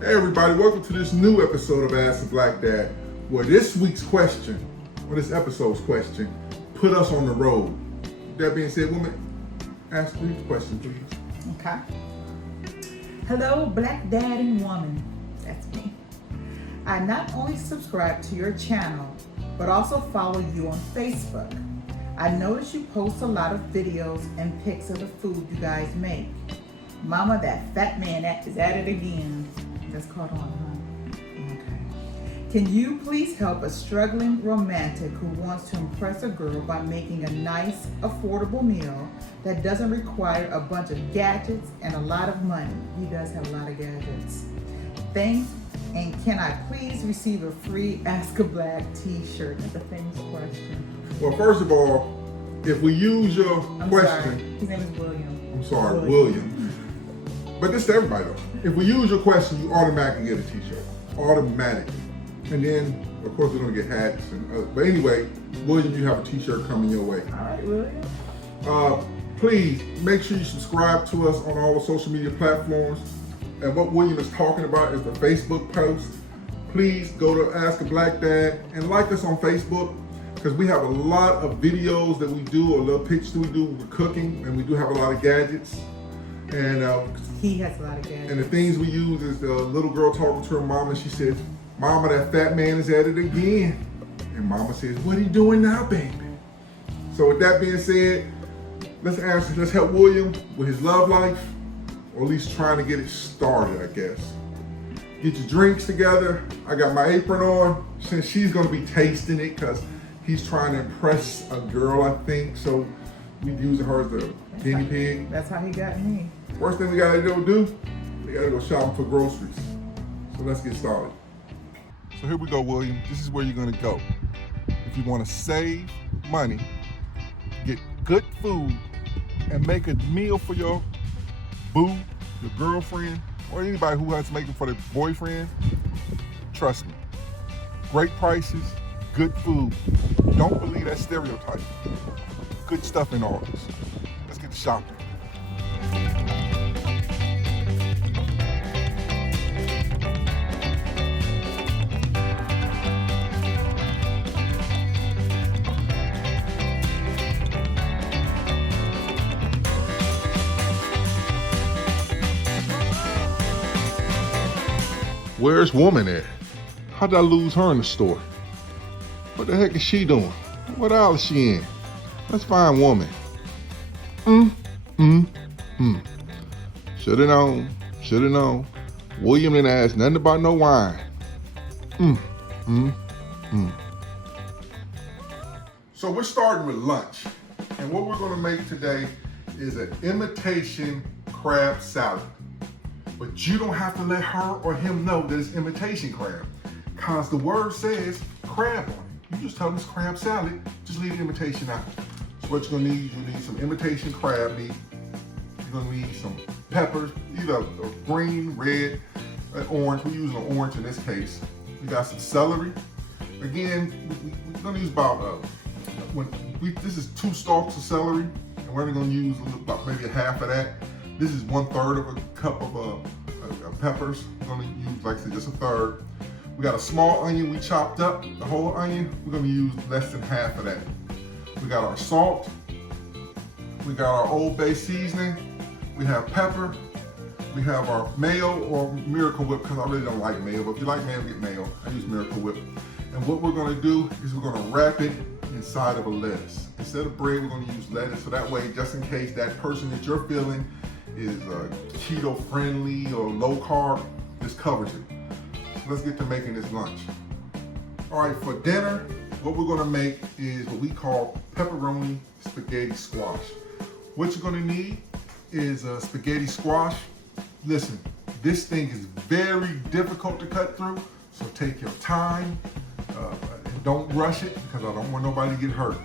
Hey everybody, welcome to this new episode of Ask the Black Dad, where this week's question, or this episode's question, put us on the road. That being said, woman, ask the question, please. Okay. Hello, Black Dad and Woman. That's me. I not only subscribe to your channel, but also follow you on Facebook. I notice you post a lot of videos and pics of the food you guys make. Mama, that fat man is at it again. That's caught on, huh? Okay. Can you please help a struggling romantic who wants to impress a girl by making a nice, affordable meal that doesn't require a bunch of gadgets and a lot of money? He does have a lot of gadgets. Thanks, and can I please receive a free Ask a Black t-shirt? That's a famous question. Well, first of all, if we use your question... Sorry. His name is William. I'm sorry, William. But this to everybody though. If we use your question, you automatically get a t-shirt. Automatically. And then, of course, we're gonna get hats and other. But anyway, William, you have a t-shirt coming your way. All right, William. Please make sure you subscribe to us on all the social media platforms. And what William is talking about is the Facebook post. Please go to Ask a Black Dad and like us on Facebook, because we have a lot of videos that we do, or little pictures that we do with cooking, and we do have a lot of gadgets. And He has a lot of gadgets. and the things we use is the little girl talking to her mama. She says, "Mama, that fat man is at it again." And Mama says, "What are you doing now, baby?" So with that being said, let's help William with his love life, or at least trying to get it started, I guess. Get your drinks together. I got my apron on since she's gonna be tasting it, because he's trying to impress a girl, I think. So we using her as the guinea pig. That's how he got me. First thing we gotta do, we gotta go shopping for groceries. So let's get started. So here we go, William. This is where you're gonna go. If you wanna save money, get good food, and make a meal for your boo, your girlfriend, or anybody who has to make it for their boyfriend, trust me. Great prices, good food. Don't believe that stereotype. Good stuff in all this. Let's get to shopping. Where's woman at? How'd I lose her in the store? What the heck is she doing? What aisle is she in? Let's find woman. Should've known. William didn't ask nothing about no wine. So we're starting with lunch. And what we're gonna make today is an imitation crab salad. But you don't have to let her or him know that it's imitation crab, because the word says crab on it. You just tell them it's crab salad, just leave the imitation out. So what you're gonna need, you need some imitation crab meat. You're gonna need some peppers, either green, red, orange. We're using an orange in this case. We got some celery. Again, we're gonna use about, this is 2 stalks of celery, and we're only gonna use about maybe half of that. This is 1/3 of a cup of peppers. We're gonna use, like I said, just 1/3. We got a small onion we chopped up, the whole onion. We're gonna use less than half of that. We got our salt. We got our Old Bay seasoning. We have pepper. We have our mayo or Miracle Whip, because I really don't like mayo, but if you like mayo, get mayo. I use Miracle Whip. And what we're gonna do is we're gonna wrap it inside of a lettuce. Instead of bread, we're gonna use lettuce, so that way, just in case that person that you're feeling is keto friendly or low carb, this covers it. So let's get to making this lunch. All right, for dinner, what we're gonna make is what we call pepperoni spaghetti squash. What you're gonna need is a spaghetti squash. Listen, this thing is very difficult to cut through, so take your time and don't rush it, because I don't want nobody to get hurt.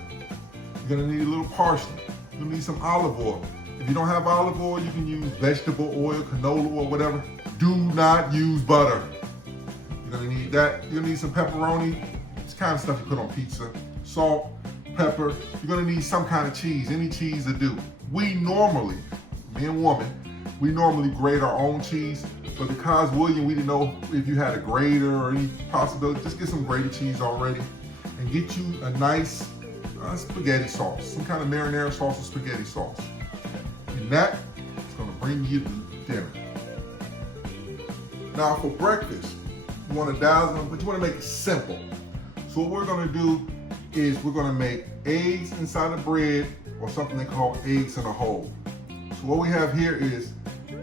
You're gonna need a little parsley. You're gonna need some olive oil. If you don't have olive oil, you can use vegetable oil, canola oil, whatever. Do not use butter. You're gonna that. You'll need some pepperoni. It's kind of stuff you put on pizza. Salt, pepper. You're gonna need some kind of cheese. Any cheese will do. We normally, me and woman, we normally grate our own cheese. But because William, we didn't know if you had a grater or any possibility, just get some grated cheese already and get you a nice spaghetti sauce, some kind of marinara sauce or spaghetti sauce. And that is gonna bring you to dinner. Now for breakfast, you wanna dazzle them, but you wanna make it simple. So what we're gonna do is we're gonna make eggs inside the bread or something they call eggs in a hole. So what we have here is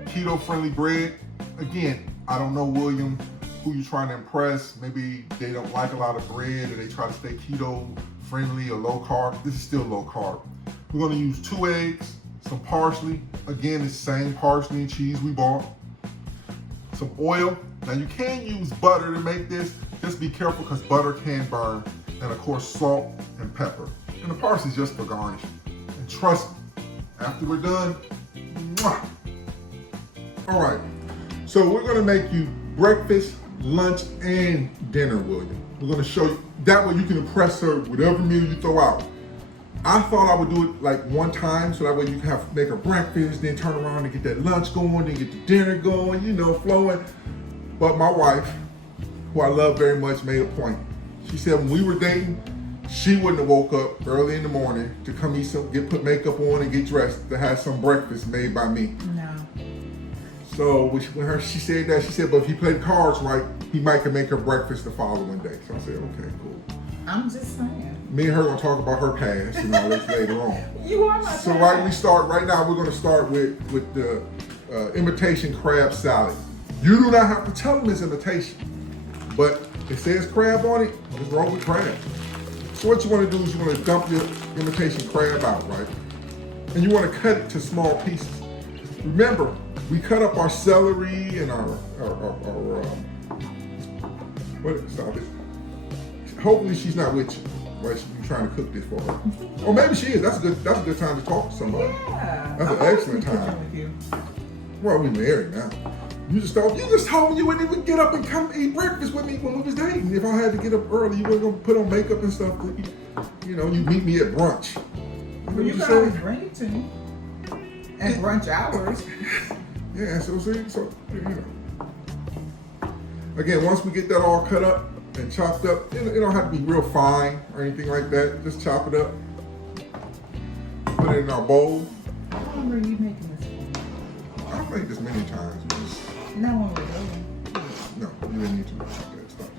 keto-friendly bread. Again, I don't know, William, who you're trying to impress. Maybe they don't like a lot of bread or they try to stay keto-friendly or low carb. This is still low carb. We're gonna use 2 eggs, some parsley. Again, it's the same parsley and cheese we bought. Some oil. Now you can use butter to make this. Just be careful because butter can burn. And of course, salt and pepper. And the parsley is just for garnish. And trust me, after we're done, mwah. All right, so we're gonna make you breakfast, lunch, and dinner, William. We're gonna show you, that way you can impress her with every meal you throw out. I thought I would do it like one time, so that way you can make her breakfast, then turn around and get that lunch going, then get the dinner going, you know, flowing. But my wife, who I love very much, made a point. She said when we were dating, she wouldn't have woke up early in the morning to come eat some, put makeup on and get dressed to have some breakfast made by me. No. So when she said that, she said, but if he played cards right, he might could make her breakfast the following day. So I said, okay, cool. I'm just saying. Me and her gonna talk about her past and all this later on. You are my So past. right now we're gonna start with the imitation crab salad. You do not have to tell them it's imitation, but it says crab on it, what's wrong with crab? So what you wanna do is you wanna dump your imitation crab out, right? And you wanna cut it to small pieces. Remember, we cut up our celery and stop it. Hopefully she's not with you while she's trying to cook this for her. Or maybe she is. That's a good time to talk to somebody. Yeah. That's an excellent time. With you. Well, we married now. You just told me you wouldn't even get up and come eat breakfast with me when we was dating. If I had to get up early, you weren't gonna put on makeup and stuff. You know, you meet me at brunch. Well, you can always bring it to me at brunch hours. Yeah, so you know. Again, once we get that all cut up and chopped up, it don't have to be real fine or anything like that. Just chop it up. Put it in our bowl. How long are you making this for? I've made this many times. Not when we're going. No, you didn't need to make that stuff.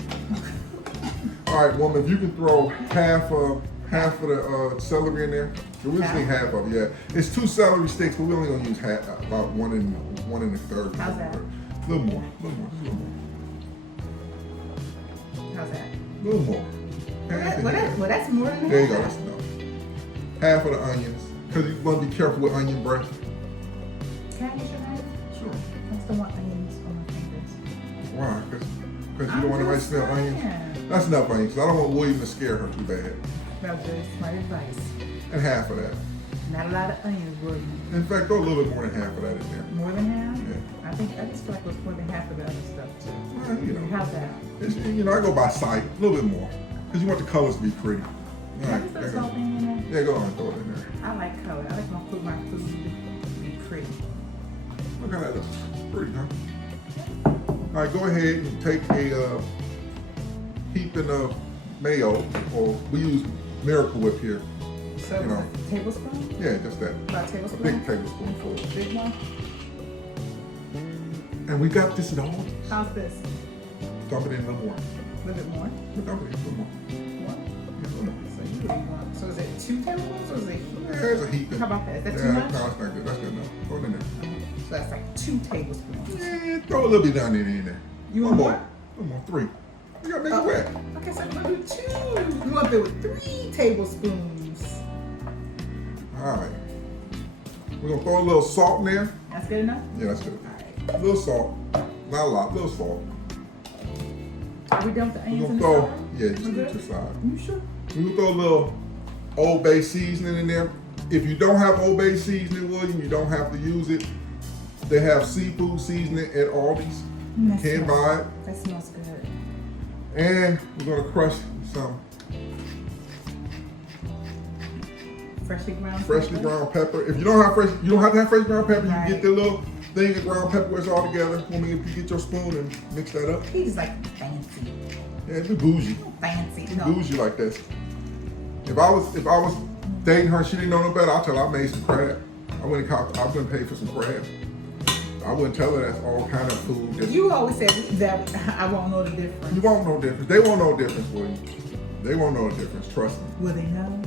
All right, woman, if you can throw half of the celery in there. We just need half of it, yeah. It's 2 celery sticks, but we're only gonna use half, about one and a third. How's that? A little more. How's that? A little more. Well, that's more than There you go, half. that's enough. Half of the onions, because you want to be careful with onion breath. Can I use your knife? Sure. I still want onions on my fingers. Why? Because you don't want anybody to smell onions? That's enough onions, 'cause I don't want William to scare her too bad. That's just my advice. And half of that. Not a lot of onions, William. In fact, throw a little bit more than half of that in there. More than half? Yeah. I just feel like it was more than half of the other stuff too. Well, you know. How's that? I go by sight, a little bit more. Because you want the colors to be pretty. All Can I right, just throw something in there? yeah, go on and throw it in there. I like color. I like my food to be pretty. Look how that looks. Pretty, huh? All right, go ahead and take a heaping of mayo, or we use Miracle Whip here. So, You know. a tablespoon? Yeah, just that. About a A tablespoon? big tablespoonful. Big one? And we got this at all. How's this? Dump it in a little more. A little bit more? Dump it in a little more. More? Yeah, a little more. So you really want. So is it 2 tablespoons or is it? Yeah, there's a heaping. How about that? Is that Yeah, too much? no, it's not good. That's good enough. Throw it in there. So that's like 2 tablespoons. Yeah, throw a little bit down in there. You One want more. more? One more. 3. You gotta make it wet. Okay, so we're gonna do 2. You want it with 3 tablespoons. All right. We're gonna throw a little salt in there. That's good enough? Yeah, that's good. Alright. A little salt. Not a lot, a little salt. Are we done with the We're onions gonna and the throw, celery? yeah, just We're do good? to the side. You sure? We're gonna throw a little Old Bay seasoning in there. If you don't have Old Bay seasoning, William, you don't have to use it. They have seafood seasoning at Aldi's. You can buy it. That smells good. And we're gonna crush some Freshly ground pepper. If you don't have you don't have to have fresh ground pepper. You Right. can get the little thing of ground pepper where it's all together. I mean, if you get your spoon and mix that up. He's like fancy. Yeah, be bougie. Fancy. No. Bougie like this. If I was dating her, she didn't know no better, I'll tell her I made some crab. I wouldn't pay for some crab. I wouldn't tell her that's all kind of food. You always said that I won't know the difference. You won't know difference. They won't know the difference, will you? They won't know the difference, trust me. Will they know?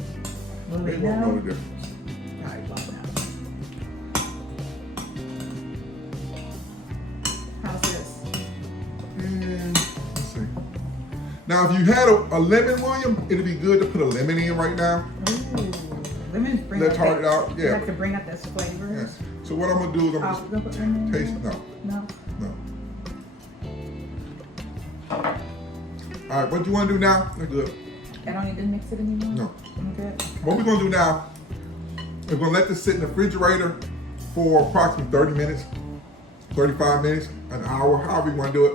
Will They won't know the difference. Probably won't know. How's this? And let's see. Now, if you had a lemon, William, it'd be good to put a lemon in right now. Ooh, lemons bring Let's tart it out. You Yeah. have to bring out this flavor. Yes. So what I'm gonna do is I'm Oh, just we're gonna put lemon in taste. there? No. No. All right. What do you want to do now? They're good. I don't need to mix it anymore? No. I'm good. What we're gonna do now, we're gonna let this sit in the refrigerator for approximately 30 minutes, 35 minutes, an hour, however you wanna do it.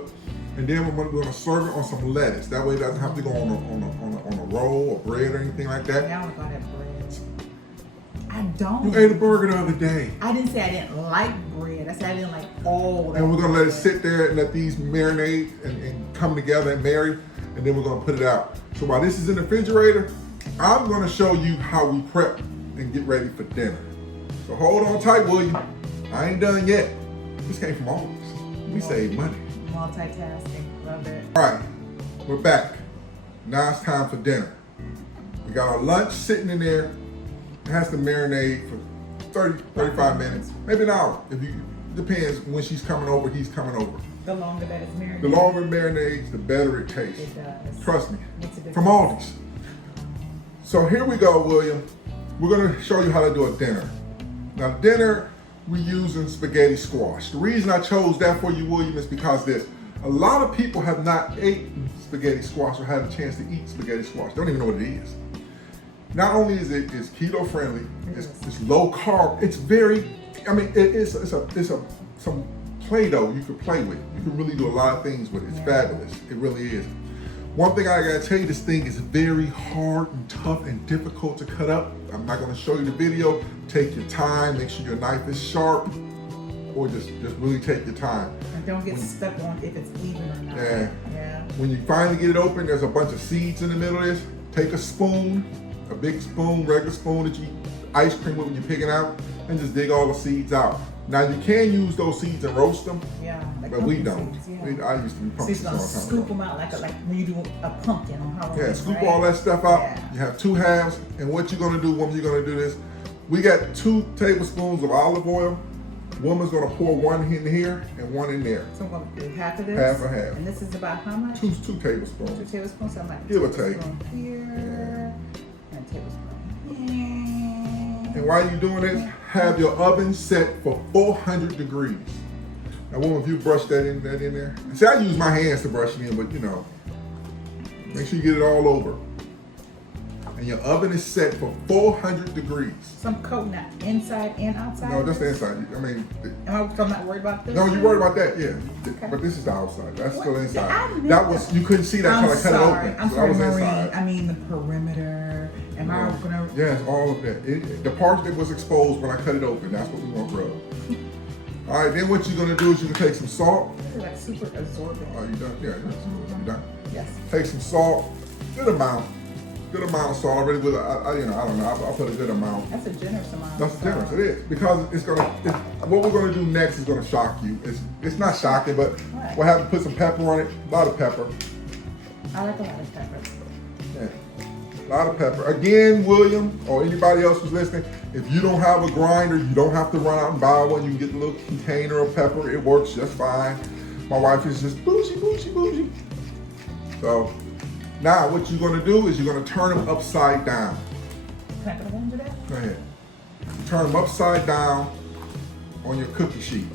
And then we're gonna serve it on some lettuce. That way it doesn't have to go on a roll or bread or anything like that. Now we're gonna have bread. I don't. You ate a burger the other day. I didn't say I didn't like bread. I said I didn't like all that. And we're gonna let it bread. sit there and let these marinate and come together and marry, and then we're gonna put it out. So while this is in the refrigerator, I'm gonna show you how we prep and get ready for dinner. So hold on tight, William. I ain't done yet. This came from Aldi. We save money. Multitasking. Love it. All right, we're back. Now it's time for dinner. We got our lunch sitting in there. It has to marinate for 30, 35 minutes, maybe an hour. Depends when she's coming over, he's coming over. The longer that it's marinated. The longer it marinates, the better it tastes. It does. Trust me. Makes a difference. From Aldi's. So here we go, William. We're gonna show you how to do a dinner. Now dinner, we're using spaghetti squash. The reason I chose that for you, William, is because a lot of people have not eaten spaghetti squash or had a chance to eat spaghetti squash. They don't even know what it is. Not only is it's keto friendly, it's low carb. It's very, it's some Play-Doh you could play with. You can really do a lot of things with it. It's fabulous. It really is. One thing I gotta tell you, this thing is very hard and tough and difficult to cut up. I'm not gonna show you the video. Take your time, make sure your knife is sharp, or just really take your time. And don't get stuck on if it's even or not. Yeah. Yeah. When you finally get it open, there's a bunch of seeds in the middle of this. Take a spoon, a big spoon, regular spoon that you eat ice cream with when you're picking out, and just dig all the seeds out. Now you can use those seeds and roast them, Yeah. Like but we pumpkin don't. seeds, yeah. I used to be So pumpkin you're seeds gonna all the time. scoop them out like when you do a pumpkin on Halloween. Yeah, scoop right? all that stuff out. Yeah. You have 2 halves, and what you're gonna do, woman, you're gonna do this. We got 2 tablespoons of olive oil. Woman's gonna pour 1 in here and 1 in there. So I'm gonna do half of this. Half and half. And this is about how much? 2 2 tablespoons. tablespoons. So I'm like Give or take. Here and a tablespoon here. And while you're doing this, have your oven set for 400 degrees. Now, woman, if you brush that in there. See, I use my hands to brush it in, but make sure you get it all over. And your oven is set for 400 degrees. So I'm coating that inside and outside? No, just the inside. I'm not worried about this? No, you're worried about that, yeah. Okay. But this is the outside. That's still What? inside. I knew That was, you couldn't see that I'm until I cut sorry. it open. I'm So sorry, that was Marie. inside. I mean the perimeter. Am I gonna? Yes, all of that. The part that was exposed when I cut it open, that's what we want to rub. All right, then what you're gonna do is you're gonna take some salt. They're like super absorbent. Are you done? Yeah, you're done. Yes. Take some salt, good amount of salt. Already with, I don't know. I'll put a good amount. That's a generous amount. That's of generous. salt. It is because what we're gonna do next is gonna shock you. It's not shocking, but What? we'll have to put some pepper on it. A lot of pepper. I like a lot of pepper. Yeah. A lot of pepper. Again, William, or anybody else who's listening, if you don't have a grinder, you don't have to run out and buy one. You can get a little container of pepper. It works just fine. My wife is just bougie. So now what you're gonna do is you're gonna turn them upside down. Can I go ahead and do that? Go ahead. Turn them upside down on your cookie sheet.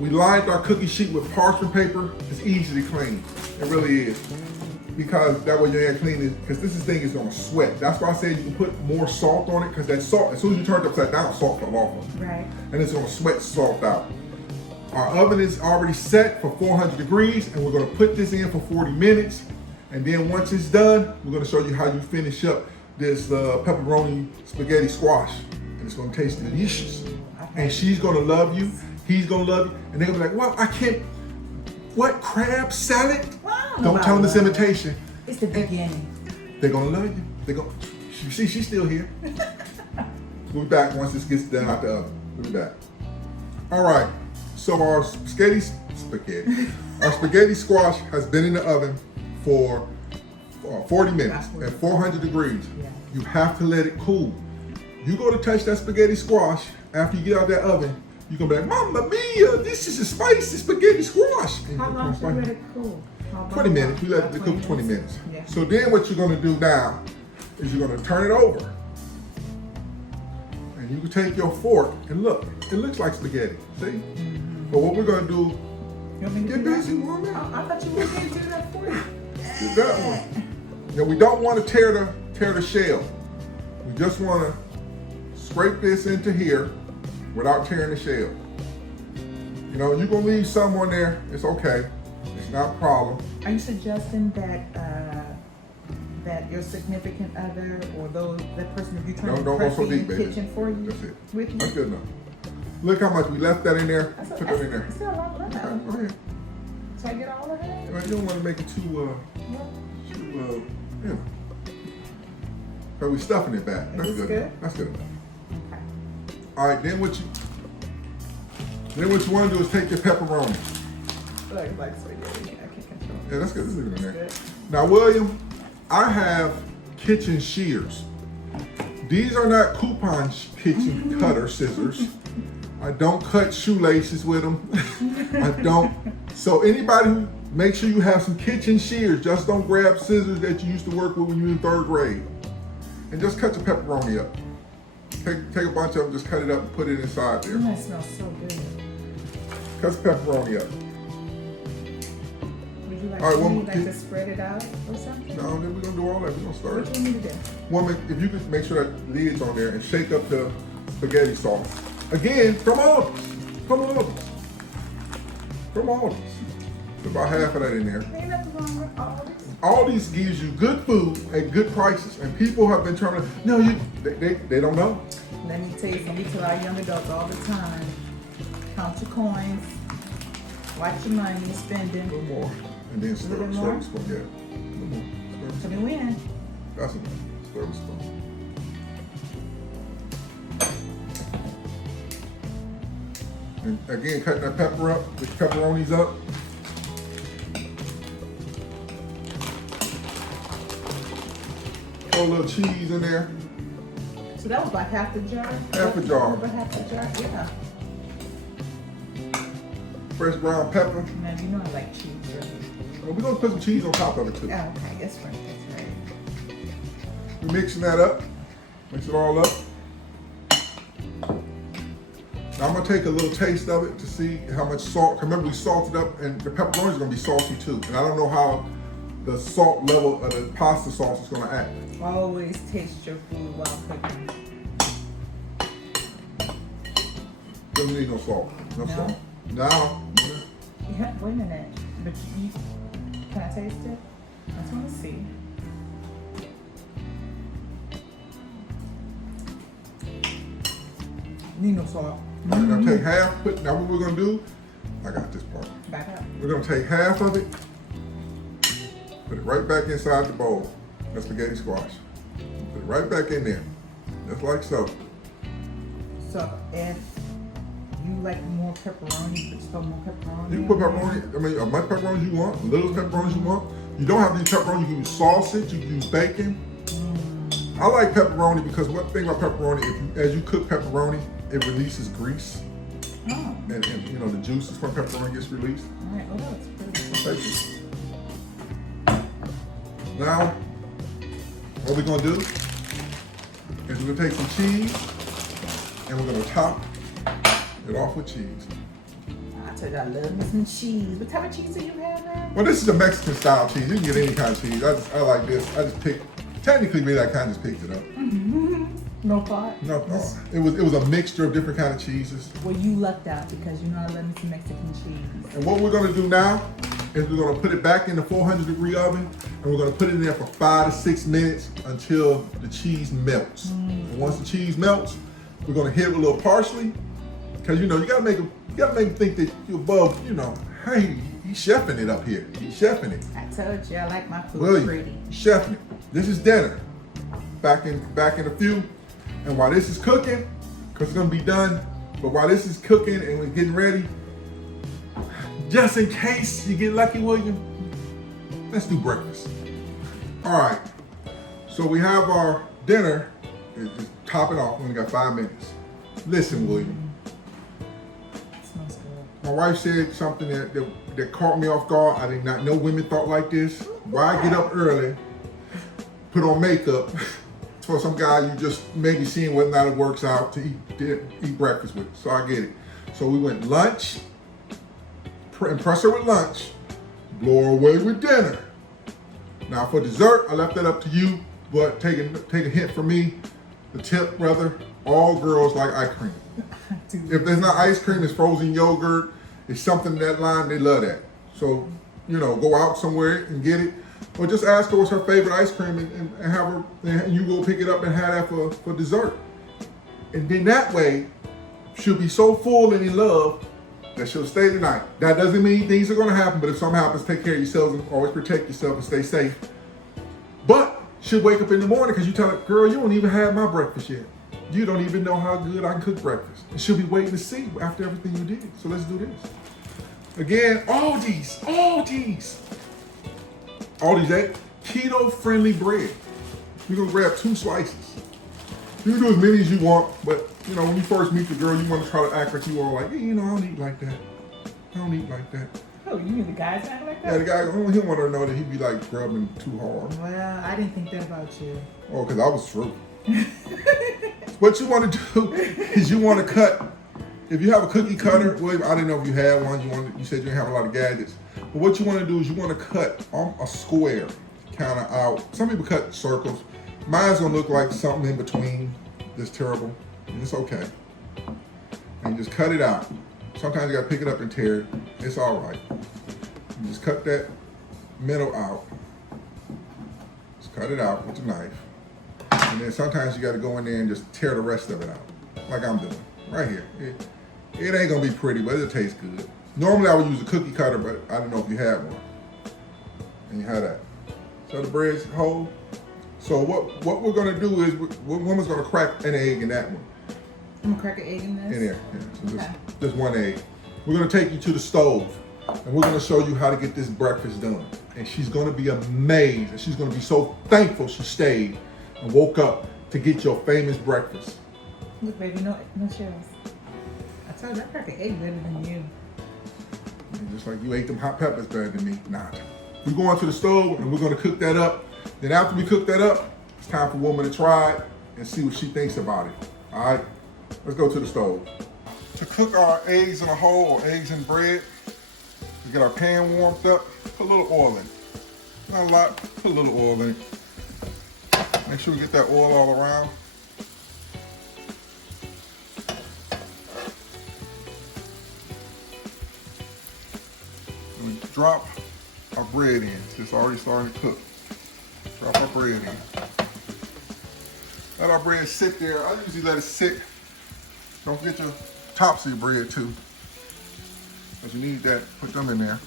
We lined our cookie sheet with parchment paper. It's easy to clean. It really is. Because that way you ain't cleaning, because this thing is gonna sweat. That's why I said you can put more salt on it, because that salt, as soon as you turn it upside down, salt fell off of it. Right. And it's gonna sweat salt out. Our oven is already set for 400 degrees, and we're gonna put this in for 40 minutes. And then once it's done, we're gonna show you how you finish up this pepperoni spaghetti squash. And it's gonna taste delicious. And she's gonna love you, he's gonna love you, and they're gonna be like, well, I can't, what, crab salad? Wow, Don't tell them it's imitation. It's the beginning. They're gonna love you. They're gonna, you see, she's still here. We'll be back once this gets done out the oven. We'll be back. All right, so our spaghetti squash has been in the oven for 40 minutes at 400 degrees. Yeah. You have to let it cool. You go to touch that spaghetti squash after you get out that oven, you're gonna be like, Mamma mia, this is a spicy spaghetti squash. And How long should we let it cool? 20 minutes. We let it cook 20 minutes. Yeah. So then what you're gonna do now is you're gonna turn it over. And you can take your fork and look, it looks like spaghetti, see? Mm-hmm. But what we're gonna do, You want me to get do that? busy, woman. I thought you were going to do that for you. Do that one. Now we don't want to tear the shell. We just want to scrape this into here without tearing the shell. You know, you're gonna leave some on there. It's okay. It's not a problem. Are you suggesting that that your significant other or that person that you're trying to Don't go prep so in deep, the baby. kitchen for you? That's it. With you? That's good enough. Look how much we left that in there. That's Put that in there. still a lot left. Okay, go ahead. So I get all of that? Well, you don't want to make it too you know. But we stuffing it back. That's Is this good. good? That's good enough. Okay. All right, then what you want to do is take your pepperoni. Like spaghetti. I can't control it. Yeah, that's good. Let's leave it in there. Good. Now, William, I have kitchen shears. These are not coupon kitchen cutter scissors. I don't cut shoelaces with them. I don't. So anybody who, make sure you have some kitchen shears. Just don't grab scissors that you used to work with when you were in 3rd grade. And just cut the pepperoni up. Take a bunch of them, just cut it up and put it inside there. That smells so good. Cut the pepperoni up. Would you like, All right, well, to spread it out or something? No, then we're gonna do all that. We're gonna start. What do you need to do? Woman, if you could make sure that lid's on there and shake up the spaghetti sauce. Again, from Aldi. From Aldi. From Aldi. Put about half of that in there. Ain't nothing wrong with all this. Aldi's gives you good food at good prices, and people have been trying to. No, they don't know. Let me tell you something. We tell our young adults all the time: count your coins, watch your money, A spending. little more, and then stir little the more? spoon. Yeah, a little more. Stir the So spoon. we win. That's enough. Stir the spoon. And again, cutting that pepper up, the pepperonis up. Throw a little cheese in there. So that was about half the jar. Half a jar. Over half the jar. Yeah. Fresh ground pepper. Now you know I like cheese. Really. We're gonna put some cheese on top of it too. Oh, okay, that's right. That's right. We're mixing that up. Mix it all up. Now I'm gonna take a little taste of it to see how much salt. Remember, we salted up, and the pepperoni is gonna be salty too. And I don't know how the salt level of the pasta sauce is gonna act. Always taste your food while cooking. Doesn't need no salt. No No? salt. Now, Yeah, wait a minute. But you can I taste it? I just want to see. Need no salt. now take half. Now what we're gonna do? I got this part. Back up. We're gonna take half of it, put it right back inside the bowl. That's spaghetti squash. Put it right back in there, just like so. So if you like more pepperoni, put some more pepperoni. You can put pepperoni. I mean, as much pepperoni as you want, as little pepperoni as you want. You don't have to use pepperoni. You can use sausage. You can use bacon. I like pepperoni because one thing about pepperoni, as you cook pepperoni, it releases grease, Oh, and you know the juices from pepperoni gets released. all right. Oh, that's pretty. Thank you. Now, what we're gonna do is we're gonna take some cheese and we're gonna top it off with cheese. I told you I love me some cheese. What type of cheese do you have now? Well, this is a Mexican style cheese. You can get any kind of cheese. I like this. I just picked, technically maybe I kind of just picked it up. No pot? No thought. It was a mixture of different kind of cheeses. Well, you lucked out because you know I love me some Mexican cheese. And what we're gonna do now is we're gonna put it back in the 400-degree oven, and we're gonna put it in there for 5 to 6 minutes until the cheese melts. And once the cheese melts, we're gonna hit it with a little parsley, because you gotta make them think that you're above. Hey, he's chefing it up here. He's chefing it. I told you I like my food William, pretty. chefing it. This is dinner. Back in a few. And while this is cooking, because it's gonna be done, but while this is cooking and we're getting ready, just in case you get lucky, William, let's do breakfast. All right, so we have our dinner. Just top it off. We only got 5 minutes. Listen, William. It smells good. My wife said something that caught me off guard. I did not know women thought like this. Why get up early, put on makeup, for some guy you just maybe seeing whether or not it works out to eat breakfast with. So I get it. So we went lunch, impress her with lunch, blow her away with dinner. Now for dessert, I left that up to you, but take a hint from me, the tip, brother, all girls like ice cream. If there's not ice cream, it's frozen yogurt, it's something in that line, they love that. So, go out somewhere and get it. Or just ask her what's her favorite ice cream and have her, and you go pick it up and have that for dessert. And then that way, she'll be so full and in love that she'll stay the night. That doesn't mean things are gonna happen, but if something happens, take care of yourselves and always protect yourself and stay safe. But she'll wake up in the morning because you tell her, girl, you don't even have my breakfast yet. You don't even know how good I can cook breakfast. And she'll be waiting to see after everything you did. So let's do this. Again, Aldi's keto-friendly bread. You're gonna grab 2 slices. You can do as many as you want, but when you first meet the girl, you want to try to act like you are like, hey, I don't eat like that. I don't eat like that. Oh, you mean the guys act like that? Yeah, the guy, he want her to know that he'd be like grubbing too hard. Well, I didn't think that about you. Oh, because I was true. What you want to do is you want to cut. If you have a cookie cutter, well, I didn't know if you had one. You said you didn't have a lot of gadgets. But what you want to do is you want to cut a square kind of out. Some people cut circles. Mine's gonna look like something in between. This terrible. And it's okay. And you just cut it out. Sometimes you gotta pick it up and tear it. It's all right. You just cut that middle out. Just cut it out with a knife. And then sometimes you gotta go in there and just tear the rest of it out, like I'm doing right here. It ain't gonna be pretty, but it'll taste good. Normally I would use a cookie cutter, but I don't know if you had one. And you had that. So the bread's whole. So what we're gonna do is, woman's gonna crack an egg in that one. I'm gonna crack an egg in this? In there, yeah. So just 1 egg. We're gonna take you to the stove, and we're gonna show you how to get this breakfast done. And she's gonna be amazed, and she's gonna be so thankful she stayed and woke up to get your famous breakfast. Look, baby, no shells. I told you I crack an egg better than you. And just like you ate them hot peppers better than me, not. We're going to the stove, and we're gonna cook that up. Then after we cook that up, it's time for woman to try it and see what she thinks about it. All right, let's go to the stove. To cook our eggs in a hole or eggs in bread, we get our pan warmed up, put a little oil in it. Not a lot, put a little oil in it. Make sure we get that oil all around. And we drop our bread in. It's already starting to cook. Drop our bread in. Let our bread sit there. I usually let it sit. Don't forget your tops of your bread too, because you need that. Put them in there.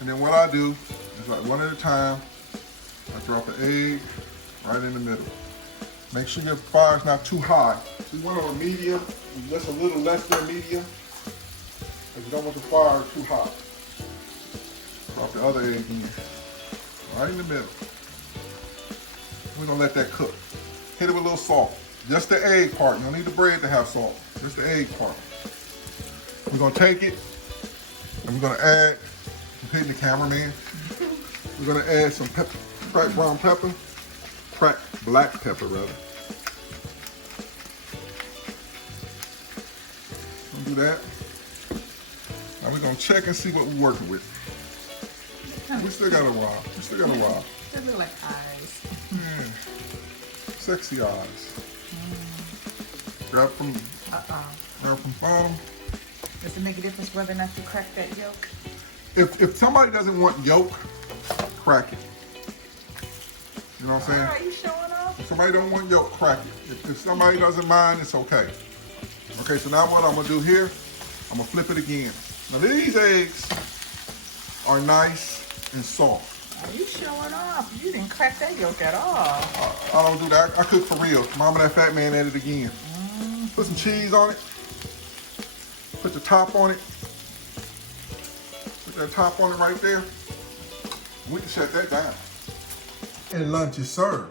And then what I do is, like, one at a time, I drop an egg right in the middle. Make sure your fire's not too high. So you want it on medium, just a little less than medium, because you don't want the fire too hot. Drop the other egg in. Right in the middle. We're gonna let that cook. Hit it with a little salt. Just the egg part. You don't need the bread to have salt. Just the egg part. We're gonna take it and we're gonna add, I'm hitting the cameraman. We're gonna add some pepper, cracked brown pepper, cracked black pepper rather. Don't do that. Now we're gonna check and see what we're working with. We still got a while. They look like eyes. Yeah. Sexy eyes. Grab from bottom. Does it make a difference whether or not you crack that yolk? If somebody doesn't want yolk, crack it. You know what I'm saying? Are you showing off? If somebody don't want yolk, crack it. If somebody doesn't mind, it's okay. Okay, so now what I'm gonna do here, I'm gonna flip it again. Now these eggs are nice and soft. Are you showing off? You didn't crack that yolk at all. I don't do that. I cook for real. Mama, that fat man at it again. Put some cheese on it. Put the top on it. Put that top on it right there. We can shut that down. And lunch is served.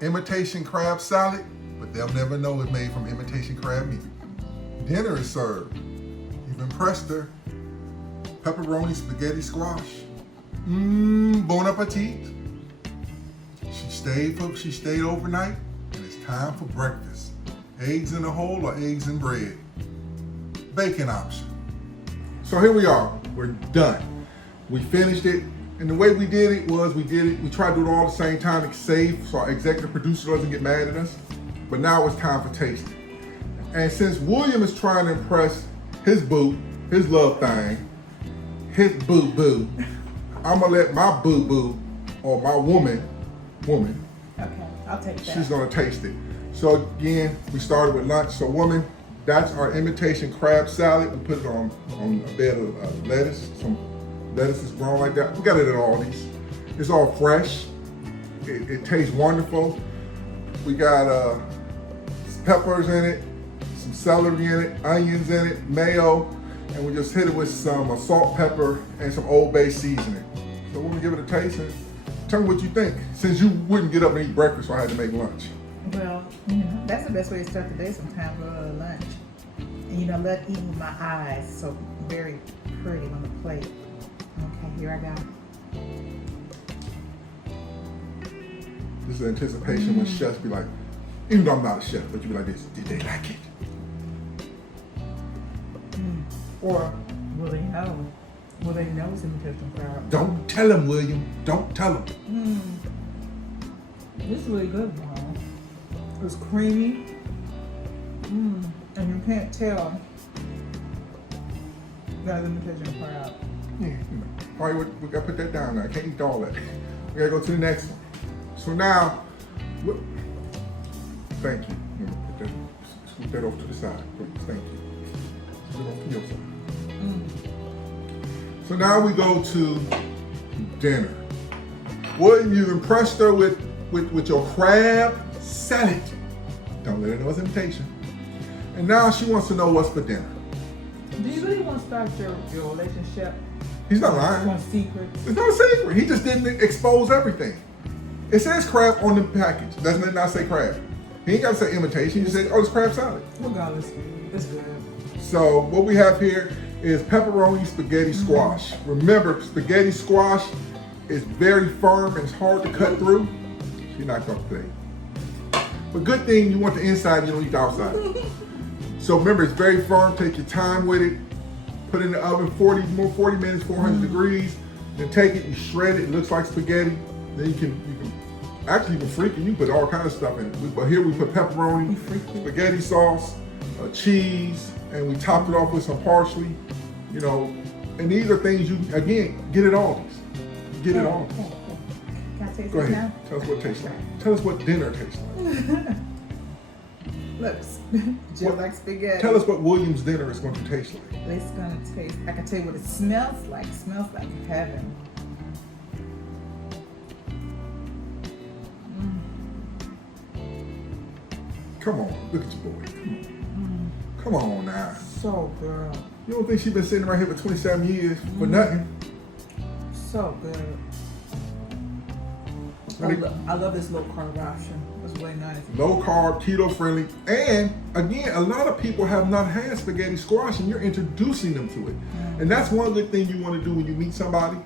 Imitation crab salad, but they'll never know it's made from imitation crab meat. Dinner is served. You've impressed her. Pepperoni spaghetti squash. Bon appetit. She stayed overnight, and it's time for breakfast. Eggs in a hole or eggs and bread. Bacon option. So here we are. We're done. We finished it. And the way we did it was we tried to do it all at the same time. It's safe so our executive producer doesn't get mad at us. But now it's time for tasting. And since William is trying to impress his boo, his love thing, his boo-boo, I'm gonna let my boo-boo or my woman, Okay, I'll take that. she's gonna taste it. So again, we started with lunch. So woman, that's our imitation crab salad. We put it on a bed of lettuce. Some lettuce is grown like that. We got it at Aldi's. It's all fresh. It tastes wonderful. We got peppers in it, some celery in it, onions in it, mayo, and we just hit it with some salt, pepper, and some Old Bay seasoning. So we're gonna give it a taste and tell me what you think. Since you wouldn't get up and eat breakfast, so I had to make lunch. Well, that's the best way to start the day sometimes with lunch. And let eat with my eyes, so very pretty on the plate. Okay, here I go. This is anticipation when chefs be like, even though I'm not a chef, but you be like this, did they like it? Or will they know? Will they know it's imitation crab? Don't tell him, William. Don't tell him. This is really good, Mom. It's creamy. And you can't tell that's imitation crab. Yeah, all right, we gotta put that down now. I can't eat all that. We gotta go to the next one. So now, thank you. Put that, scoop that off to the side, please. Thank you. Scoop it off to your side. So now we go to dinner. William, you impressed her with your crab salad. Don't let her know it's imitation. And now she wants to know what's for dinner. Do you really want to start your relationship? He's not lying. One secret. It's not a secret. He just didn't expose everything. It says crab on the package. Doesn't it not say crab? He ain't got to say imitation. He said, oh, it's crab salad. Regardless, it's good. So what we have here is pepperoni spaghetti squash. Remember, spaghetti squash is very firm and it's hard to cut through. She's not going to play. But good thing you want the inside, you don't eat the outside. So remember, it's very firm. Take your time with it. Put it in the oven 40 minutes, 400 degrees. Then take it, you shred it. It looks like spaghetti. Then you can freak it. You put all kinds of stuff in it. But here we put pepperoni, spaghetti sauce, cheese, and we topped it off with some parsley. And these are things you again get at Aldi's. Get it all. Can I taste Go it ahead. now? Tell us what it tastes like. Tell us what dinner tastes like. Looks just like spaghetti. Tell us what William's dinner is going to taste like. It's gonna taste. I can tell you what it smells like. It smells like heaven. Come on, look at your boy. Come on now. So good. You don't think she's been sitting right here for 27 years for nothing? So good. I love this low carb option. It's really nice. Low carb, keto friendly, and again, a lot of people have not had spaghetti squash, and you're introducing them to it. And that's one good thing you want to do when you meet somebody.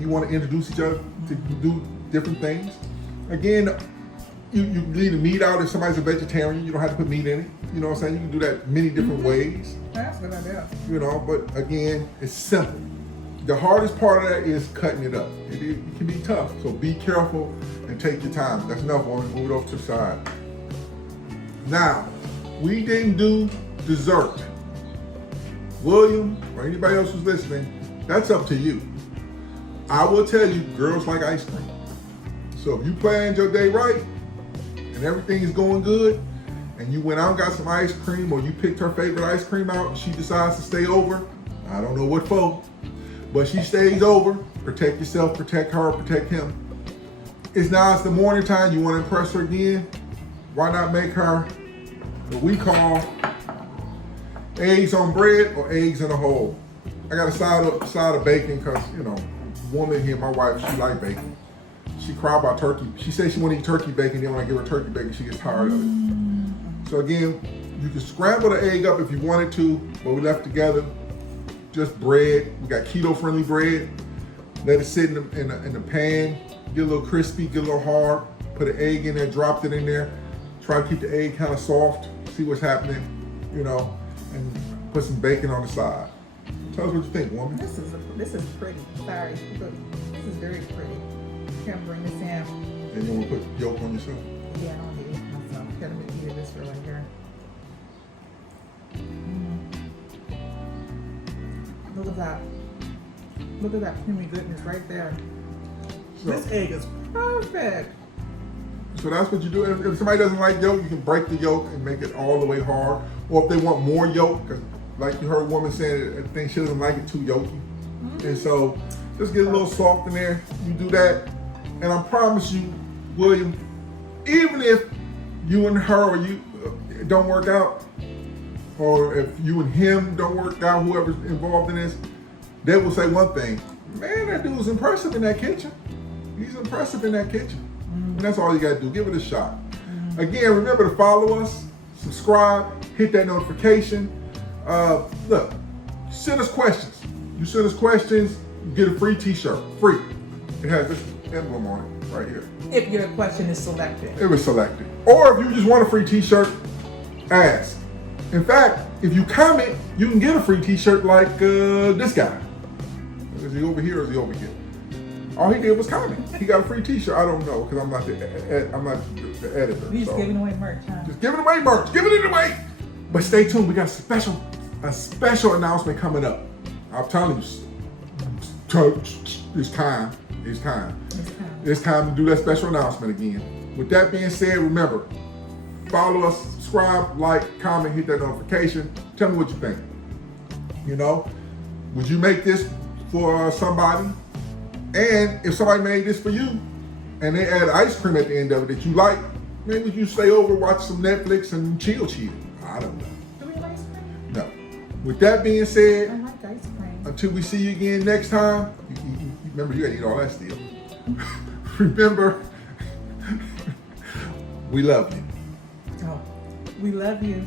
You want to introduce each other to do different things. Again, you leave the meat out if somebody's a vegetarian. You don't have to put meat in it. You know what I'm saying? You can do that many different ways. That's a good idea. But again, it's simple. the hardest part of that is cutting it up. It can be tough, so be careful and take your time. That's enough. We'll move it off to the side. Now, we didn't do dessert. William, or anybody else who's listening, that's up to you. I will tell you, girls like ice cream. So if you planned your day right and everything is going good, and you went out and got some ice cream, or you picked her favorite ice cream out and she decides to stay over, I don't know what for, but she stays over. Protect yourself, protect her, protect him. It's the morning time, you want to impress her again. Why not make her what we call eggs on bread or eggs in a hole? I got a side of bacon because, woman here, my wife, she like bacon. She cry about turkey. She says she want to eat turkey bacon, then when I give her turkey bacon, she gets tired of it. So again, you can scramble the egg up if you wanted to, but we left together just bread. We got keto-friendly bread. Let it sit in the pan, get a little crispy, get a little hard. Put an egg in there, dropped it in there. Try to keep the egg kind of soft. See what's happening, and put some bacon on the side. Tell us what you think, woman. This is pretty. Sorry, look, this is very pretty. Can't bring this in. And you want to put yolk on yourself? Yeah, I don't need it myself. Gotta make me this right here. Look at that. Look at that creamy goodness right there. So, this egg is perfect. So that's what you do. If somebody doesn't like yolk, you can break the yolk and make it all the way hard. Or if they want more yolk, because like you heard a woman saying, I think she doesn't like it too yolky. And so just get a little soft in there. You do that. And I promise you, William, even if you and her or you don't work out, or if you and him don't work out, whoever's involved in this, they will say one thing: man, that dude's impressive in that kitchen. He's impressive in that kitchen. And that's all you gotta do. Give it a shot. Again, remember to follow us, subscribe, hit that notification. Look, send us questions. You send us questions, you get a free t-shirt. Free. It has this emblem on it right here. If your question is selected. It was selected. Or if you just want a free t-shirt, ask. In fact, if you comment, you can get a free t-shirt like this guy. Is he over here or is he over here? All he did was comment. He got a free t-shirt. I don't know, because I'm not the editor. We're just giving away merch, huh? Just giving away merch. Giving it away. But stay tuned. We got a special announcement coming up. I'm telling you, it's time. It's time to do that special announcement again. With that being said, remember, follow us, subscribe, like, comment, hit that notification. Tell me what you think. Would you make this for somebody? And if somebody made this for you and they add ice cream at the end of it that you like, maybe you stay over, watch some Netflix and chill. I don't know. Do we have ice cream? No. With that being said, I like ice cream. until we see you again next time, remember, you gotta eat all that still. Remember, we love you. Oh, we love you.